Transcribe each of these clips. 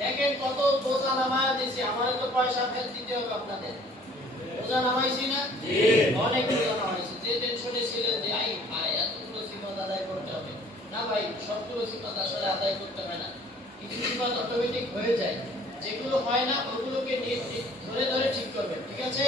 দেখেন কত বোঝা নামায়া দিয়েছি, আমাদের তো পয়সা ফেরত দিতে হবে আপনাদের। বোঝা নামাইছি না? অনেক বোঝা নামাইছি। যে টেনশনে ছিলেন যে আই ভাই এতগুলো সিফাত আদায় করতে হবে, না ভাই সবগুলো সিফাত আসলে আদায় করতে হয় না, কিছু সিফাত অটোমেটিক হয়ে যায়, যেগুলো হয় না ওগুলোকে ধরে ধরে ঠিক করবেন। ঠিক আছে?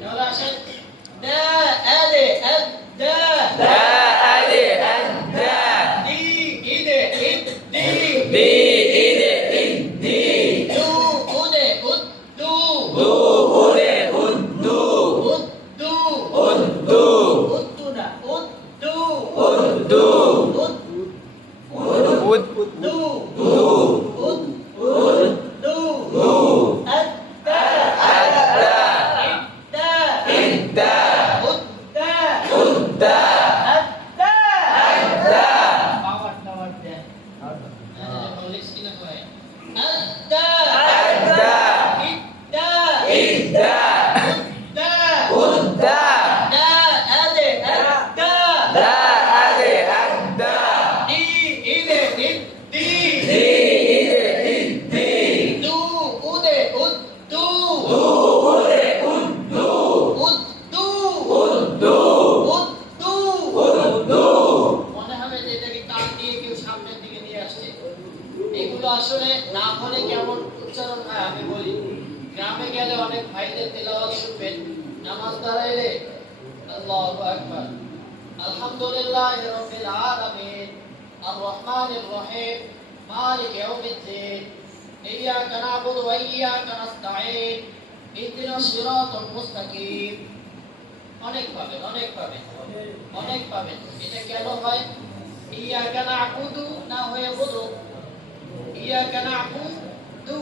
তাহলে আসেন দা আলে আদ দা দা আলে আদ দা দি ইদে ইদ দি দি ইদে ইদ দি দু উদে উদ দু দু উদে উদ দু উদ দু উদ দু উদ্দুনা উদ দু উদ দু উদ উদ উদ দু দু উদ উদ দু দু আদ দা আদ দা ইদ দা ইদ দা উদ দা উদ দা আদ দা আদ দা পাওয়ার টাওয়ার দে বলিস কি না কয় আদ দা আদ দা ইদ দা ইদ দা উদ দা উদ দা দা আদে আদ দা দা আদে আদ দা ই ইদে ইদ দি দি ইদে ইদ দি দু উদে উদ দু দু উদে উদ দু উদ দু উদ দু উদ দু উদ দু মনে হবে যে এটাকে কান দিয়ে কেউ সামনের দিকে নিয়ে আসছে। এগুলো আসলে না বলে কেমন উচ্চারণ হয় আমি বলি। গ্রামে গেলে অনেক ভাইদের তেলাওয়াত শুনবেন, নামাজ দাঁড়াইলে আল্লাহু আকবার আলহামদুলিল্লাহি রাব্বিল আলামিন আর রহমানির রহিম মালিক ইয়াউমিদ্দিন ইয়্যাকা না'বুদু ওয়া ইয়্যাকা নাস্তাঈন ইহদিনাস সিরাতাল মুস্তাকিম। অনেক পাবেন অনেক পাবেন অনেক পাবেন। এটা কেন হয়? ইয়্যাকা না'বুদু না হয়ে বুদু, ইয়্যাকা না'বুদু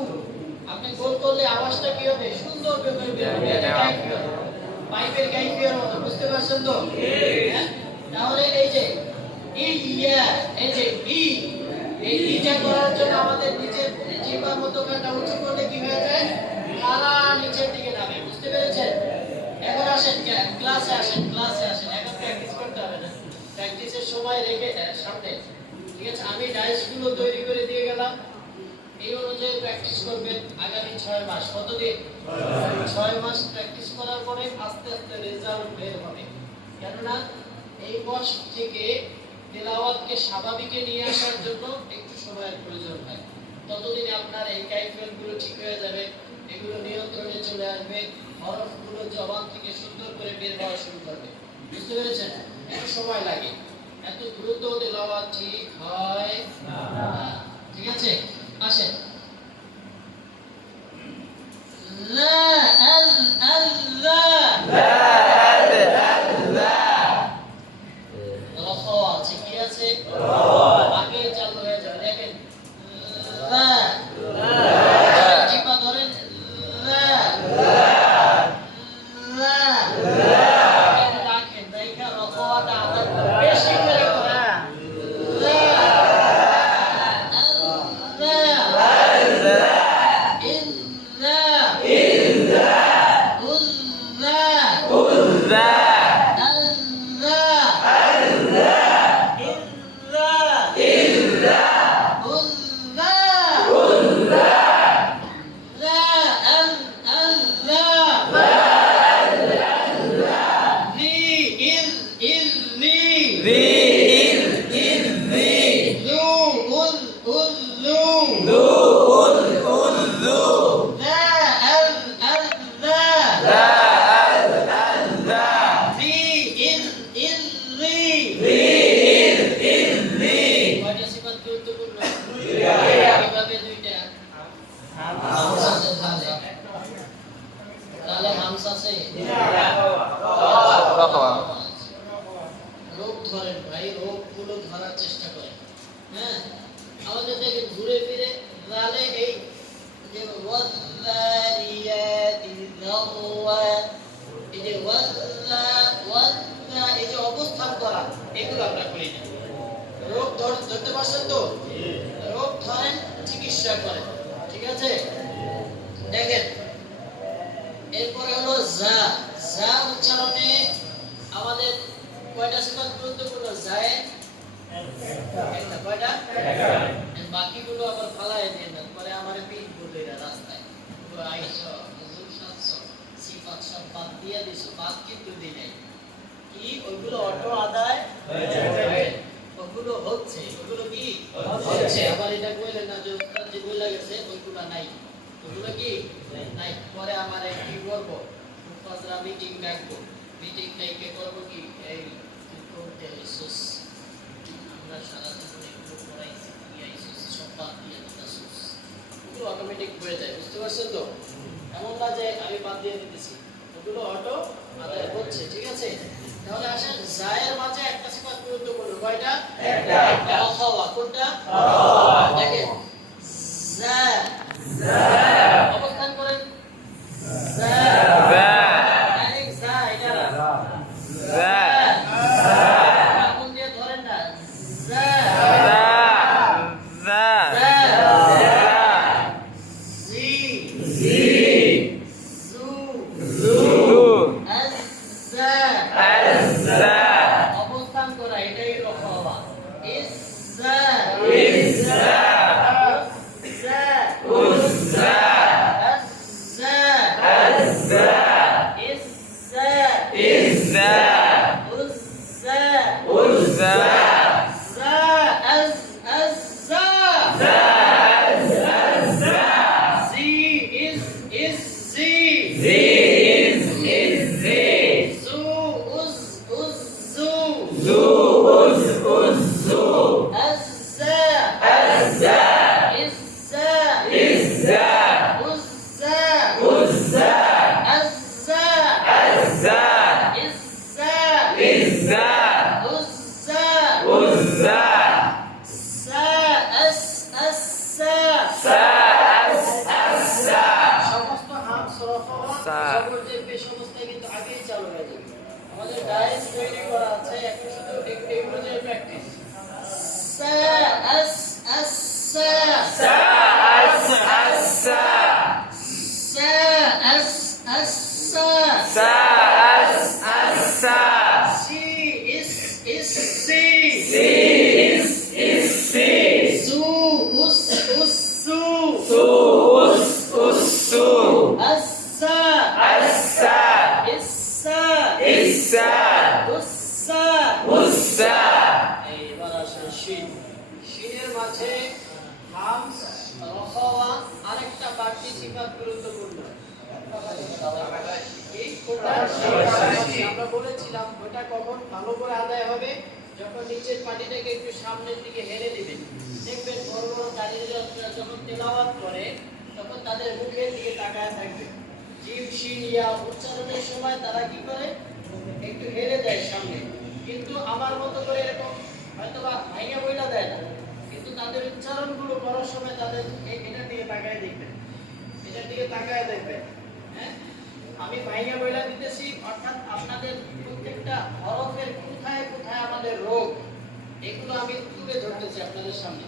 আপনি গোল করলে আওয়াজটা কি হবে? সুন্দর করে বের হবে। এটা কাইফিয়ত, পাইপের কাইফিয়তের মতো। বুঝতে পারছেন তো? তাহলে এই যে ইয়া এই যে ই এই ইটা করার জন্য আমাদের নিচের জিহ্বার মতো কাটা উঁচু করলে কি হয়ে যায়? গলা নিচের দিকে নামে। বুঝতে পেরেছেন? এখন আসেন ক্লাসে আসেন, ক্লাসে আসেন। এখন প্র্যাকটিস করতে হবে না, প্র্যাকটিসের সময় রেখে সামনে। ঠিক আছে? আমি ডাইসগুলো তৈরি করে দিয়ে গেলাম, এই অনুযায়ী প্র্যাকটিস করবেন আগামী 6 মাস। কতদিন? 6 মাস প্র্যাকটিস করার পরে আস্তে আস্তে রেজাল্ট বের হবে। কেননা এই বয়স থেকে তেলাওয়াতকে স্বাভাবিকে নিয়ে আসার জন্য একটু সময়ের প্রয়োজন হয়। ততদিনে আপনার এই কাইফিয়তগুলো ঠিক হয়ে যাবে, এগুলো নিয়ন্ত্রণে চলে আসবে, হরফগুলো জবান থেকে সুন্দর করে বের হওয়া শুরু করবে। বুঝতে পেরেছেন? একটু সময় লাগে, এত দ্রুত তেলাওয়াত ঠিক হয় না। ঠিক আছে? আসেন লা আল আল্লা লা আল আল্লা রফা আছে, কি আছে? আগে চালু হয়ে যাবে। দেখেন লা লা হামসাতে তালে তালে হামসাতে রোগ ধরেন ভাই, রোগগুলো ধরার চেষ্টা করেন। হ্যাঁ, আমাদের দেখে ঘুরে ফিরে তালে এই যে ওয়াযারিয়াতি যারওয়া, এই যে এই যে অবস্থান করা, এগুলো আমরা করি না। রোগ ধরতে পারছেন তো? রোগ ধরেন, চিকিৎসা করেন, ঠিক আছে? দেখেন, এরপরে হলো যা। যা উচ্চারণে আমাদের কয়টা সিফাত গুরুত্বপূর্ণ? যায় একটা, কয়টা? বাকিগুলো আবার ফালায় দেন না, পরে আমারে পিট বলবে না রাস্তায়, আইসা হুজুর সাতশো সিফাত সব বাদ দিয়ে দিছো, বাদ কিন্তু দিই নাই। কি ওইগুলো অটো আদায় ওগুলো হচ্ছে, ওগুলো কি হচ্ছে? আবার এটা কইলেন না যে উস্তাদ যে বইলা গেছে ওইগুলো নাই, ওগুলো কি নাই। পরে আমারে কি করব? মুফাজরা মিটিং ডাকবো, মিটিং ডাইকে করব কি এই করতে হইছস, আমরা সারা জীবন এগুলো পড়াইছি, কি আইছস সব বাদ দিয়ে দিতাছস, ওগুলো অটোমেটিক হয়ে যায়। বুঝতে পারছেন তো? এমন না যে আমি বাদ দিয়ে দিতেছি, ওগুলো অটো আদায় হচ্ছে, ঠিক আছে? তাহলে আসেন, জায়ের মাঝে একটা সিফাত গুরুত্বপূর্ণ, কয়টা? একটা। খাওয়া, কোনটা? দেখেন, যা অবস্থান করেন, যা ডাইরেক্ট যা, এটা আগুন দিয়ে ধরেন না, যা জি জু আজ্জা অবস্থান করা, এটাই হলো খাওয়া। ইজ্জা উজ্জা আজ্জা ইজ্জা উজ্জা জি ইজ জি জু উজ জু আজ্জা ইজ্জা উজ্জা আজ্জা ইজ্জা উজ্জা সা আস সমস্ত হামস রফা জবর যে পেশ অবস্থায় কিন্তু আগেই চালু হয়ে যাবে। আমাদের ডায়েস তৈরি করা আছে, এখন শুধু এগুলো যে প্র্যাকটিস। সা আস সা সি ইস সি সু উস সু আস্সা ইস্সা উস্সা। এইবার আসে শিন। শিনের মাঝে হামস রফা আরেকটা বাড়তি সিফাত গুরুত্বপূর্ণ। আমরা বলেছিলাম ওটা কখন ভালো করে আদায় হবে? যখন নিচের পাটিটাকে একটু সামনের দিকে হেলে দিবেন। দেখবেন বড় বড় কারীরা যখন তেলাওয়াত করে তখন তাদের মুখের দিকে তাকায় থাকবে। জিম শিন ইয়া উচ্চারণের সময় তারা কি করে? একটু হেলে দেয় সামনে, কিন্তু আমার মতো করে এরকম হয়তোবা ভাইয়া বইলা দেয় না, কিন্তু তাদের উচ্চারণগুলো করার সময় তাদের এটার দিকে তাকায় দেখবেন, এটার দিকে তাকায় দেখবেন। হ্যাঁ, আমি ভাইয়া বইলা দিতেছি, অর্থাৎ আপনাদের প্রত্যেকটা হরফের কোথায় কোথায় আমাদের রোগ, এগুলো আমি তুলে ধরতেছি আপনাদের সামনে।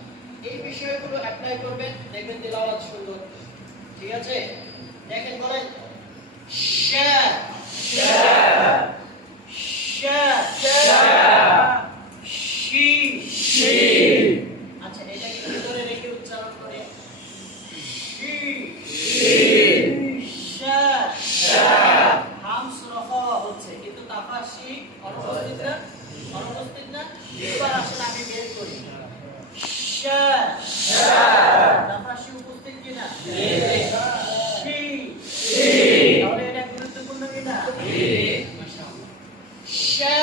এই বিষয়গুলো অ্যাপ্লাই করবেন, দেখবেন তেলাওয়াত সুন্দর। ঠিক আছে? দেখেন, বলেন শা শা শা শি শি। আচ্ছা, এটাকে ভিতরে রেখে উচ্চারণ করে শি শি শা শা। হামস রফা হচ্ছে, কিন্তু তাফাসি অনুপস্থিত না। এবার আসলে আমি বের করি শা শা, তাফাসি উপস্থিত কিনা? She she. তাহলে এটা গুরুত্বপূর্ণ কিনা? মাশাআল্লাহ। শা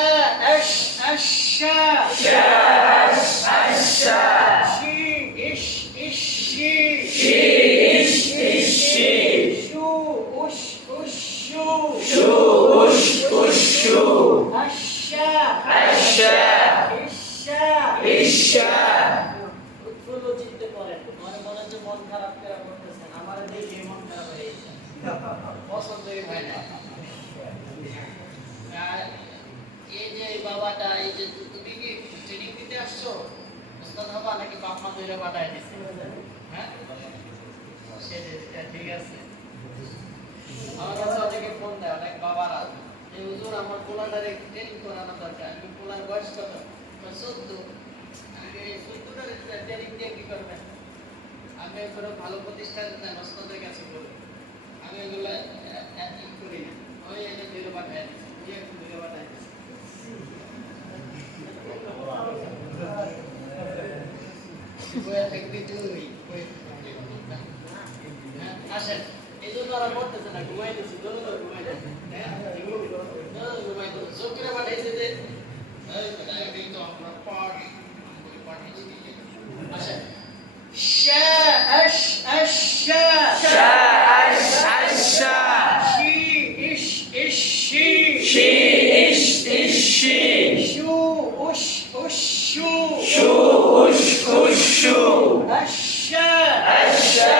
আশ আশা শা আশা শি ইশ ইশ শি ইশ খারাপ করে বলতেছেন আমার দেখে মন খারাপ হয়ে গেছে পছন্দই হয় না আর এই যে এই বাবাটা এই যে তুমি কি ট্রেনিং দিতে আসছো ওস্তাদ হবা নাকি বাপ মা ধরে পাঠায় দিছে হ্যাঁ সেটা ঠিক আছে আমার কাছে অনেকে ফোন দেয় অনেক বাবারা যে হুজুর আমার পোলাটারে ট্রেনিং করানো দরকার আমি পোলার বয়স কত 14 আমি 14টারে ট্রেনিং দিয়ে কি করবেন আমি কোনো ভালো প্রতিষ্ঠান না ওস্তাদের কাছে বলি আমি এগুলো ঠিক করি না ওই এনে ধরে পাঠায় দিছি ওই একটু ধরে পাঠায় দিছি বয়া থাকবি তুই আসেন এই জন্য ওরা করতেছে না ঘুমাই দিচ্ছি দোনো দোনো ঘুমাই দিচ্ছি হ্যাঁ ঘুমাই তো জোর করে পাঠাইছে যে এই তো আমরা পাঠিয়েছি আসেন شا أش أشا شا أش أشا شي إش إش شي شي إش إش شي شو أش أش شو شو أش أش شو أشا أشا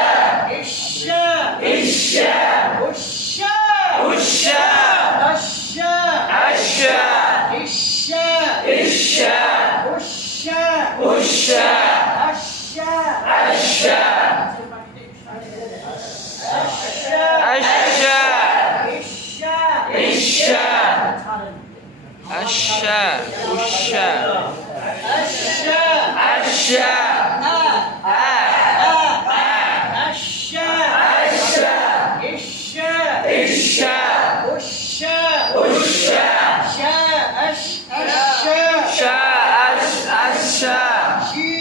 إشا إشا أشا أشا أشا أشا إشا إشا أشا أشا أشا أشا أشا إشا أشا أشا أشا إشا أشا شا أش أشا شي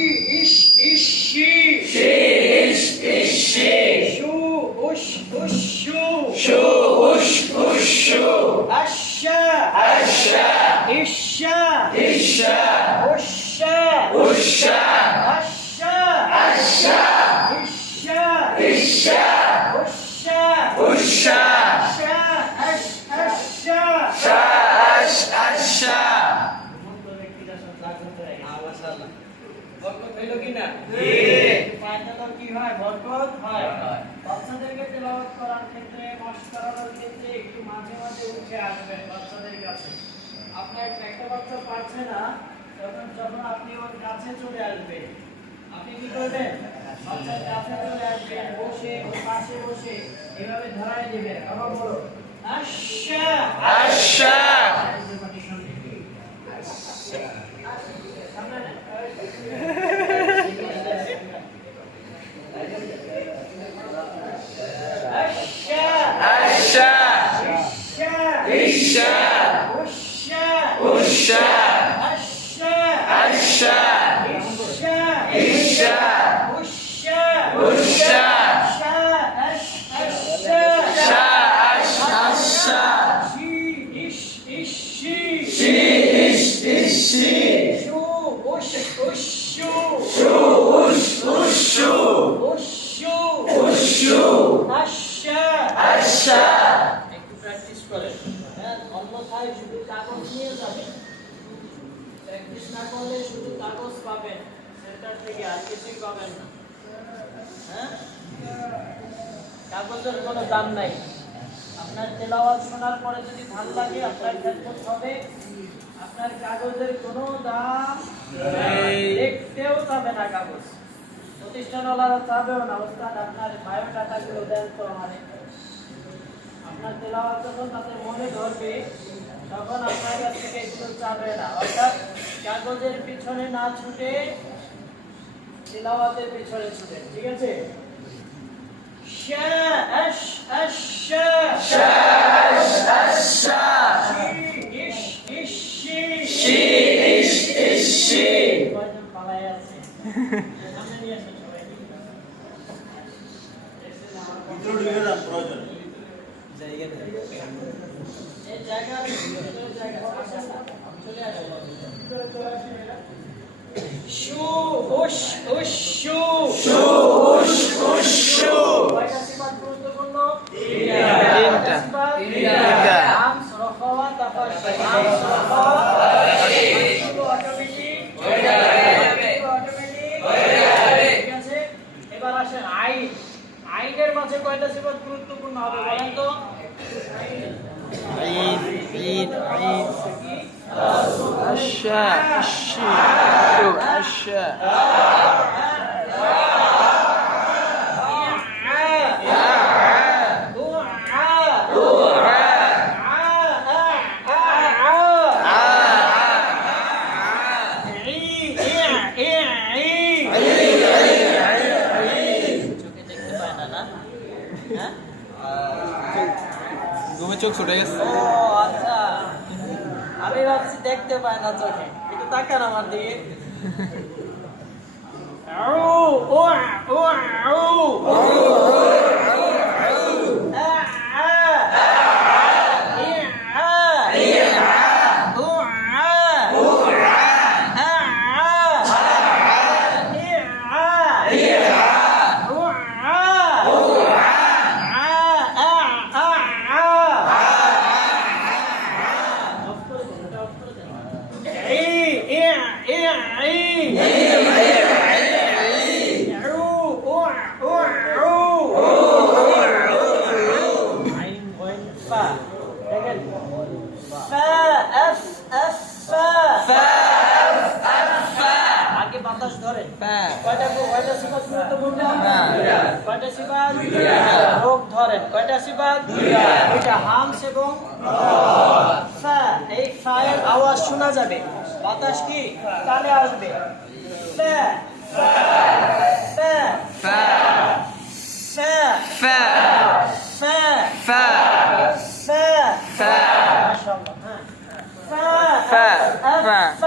إش إش شي شو أش أش شو أشا إشا أشا أشا إشا أشا বরকত হইল কিনা? ফায়দাদার কি হয়? বরকত হয়। বাচ্চাদেরকে তেলাওয়াত করার ক্ষেত্রে, মাস করানোর ক্ষেত্রে একটু মাঝে মাঝে উঠে আসবেন বাচ্চাদের কাছে। আপনার একটা বাচ্চা পারছে না, যখন আপনি ওর কাছে চলে আসবেন, আপনি কি করবেন? বাচ্চার কাছে চলে আসবেন, বসে ওর পাশে বসে এভাবে ধরায় দিবেন। আবার বলো আশা আশা Asha Isha Usha Asha Isha Usha Sha Asha She Ish Ishi Shu Ushu Ushu Asha একটু প্র্যাকটিস করেন হ্যাঁ অন্যথায় শুধু কাগজ নিয়ে যাবেন প্র্যাকটিস না করলে শুধু কাগজ পাবেন সেন্টার থেকে আর কিছুই পাবেন না হ্যাঁ কাগজের কোনো দাম নাই আপনার তেলাওয়াত শোনার পরে যদি ভালো লাগে আপনার খেদমত হবে আপনার কাগজের কোনো দাম নেই দেখতেও চাবে না কাগজ প্রতিষ্ঠানওয়ালারা চাবেও না ওস্তাদ আপনার বায়োডাটাগুলো দেন তো আমাদের আপনার তেলাওয়াত যখন তাদের মনে ধরবে তখন আপনার কাছ থেকে এগুলো চাবে না অর্থাৎ কাগজের পিছনে না ছুটে তেলাওয়াতের পিছনে ছুটে ঠিক আছে شا أش أشا Sha Asha إش إش She Ish Ishi কয়জন পালাই আছে সামনে নিয়ে আসেন সবাই এই জায়গা চলে আসেন শু উশ উশ শু Shu Ush Ushu কয়টা সিফাত গুরুত্বপূর্ণ তিনটা তিনটা আম সরফা তাফাশ আম সরফা শুধু অটোমেটিক হয়ে যাবে ঠিক আছে এবার আসেন আইন আইনের মাঝে কয়টা সিফাত গুরুত্বপূর্ণ হবে বলেন তো? عيد عيد عيد الشاء الشاء চোখে দেখতে পায় না না হ্যাঁ ঘুমে চোখ ছুটে গেছে ও আচ্ছা আমি ভাবছি দেখতে পায় না চোখে একটু তাকান আমার দিকে আগে বাতাস ধরে কয়টা সিফাত গুরুত্বপূর্ণ কয়টা সিফাত রোগ ধরেন কয়টা সিফাত দুইটা হামস এবং ফা এই ফায়ের আওয়াজ শোনা যাবে বাতাস কি কানে আসবে ফা ফা فا ফা فا ফা فا ফা فا মাশাআল্লাহ হ্যাঁ ফা فا ফা